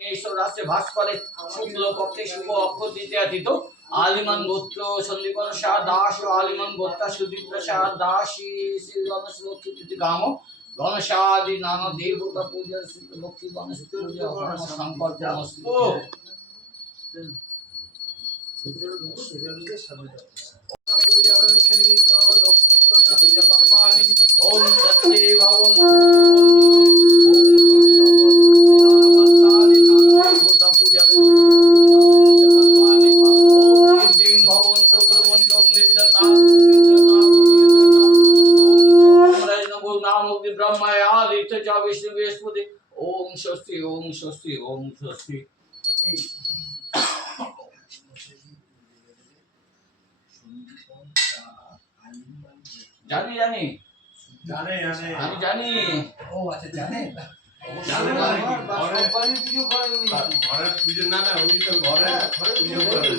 ঈশ্বর রাষ্ট্রে ভাস করে শুক্ল পক্ষে শুভ অক্ষর দ্বিতীয় তিথ আলিমান গোত্র সন্দীপন শাহ দাস ও আলিমান গোত্রা সুদীপ্ত শাহ দাসী শ্রী গণেশ লক্ষ্মী তিথি গাম গণেশাদি নানা দেবতা পূজার লক্ষ্মী গণেশ পূজা সংকল্প নমস্তে লক্ষ্মী গণেশ পূজা কর্মাণি ওম সত্যি ভবন্তু विष्णु बृहस्पति ओम स्वस्ति ओम स्वस्ति ओम स्वस्ति जानी जानी जाने আমি জানি ও আচ্ছা জানে ঘরে পুজো না না ওই তো ঘরে পুজো করে